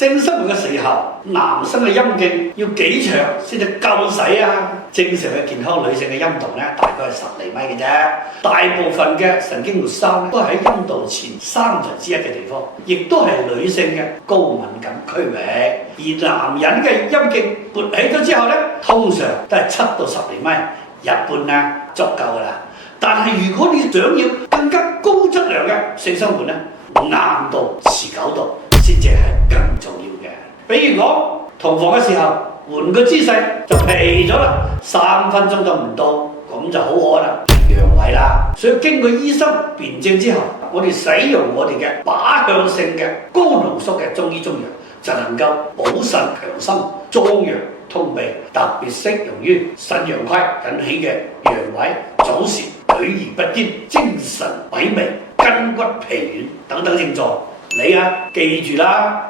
性生活嘅時候，男生嘅陰莖要幾長先至夠使啊？正常嘅健康女性嘅陰道咧，大概係10厘米嘅啫。大部分嘅神經末梢都喺陰道前1/3嘅地方，亦都係女性嘅高敏感區域。而男人嘅陰莖勃起咗之後咧，通常都係7到10厘米，一般啦，足夠噶啦。但係如果你想要更加高質量嘅性生活咧，硬度、持久度先至係更重要嘅。比如講同房嘅時候，換個姿勢就疲咗啦，3分鐘都唔到，咁就好可能陽痿啦。所以經過醫生辨證之後，我哋使用我哋嘅靶向性嘅高濃縮嘅中醫中藥，就能夠補腎強心、壯陽通泌，特別適用於腎陽虧引起嘅陽痿、早泄、女兒不堅、精神萎靡、筋骨疲軟等等症狀。你記住啦。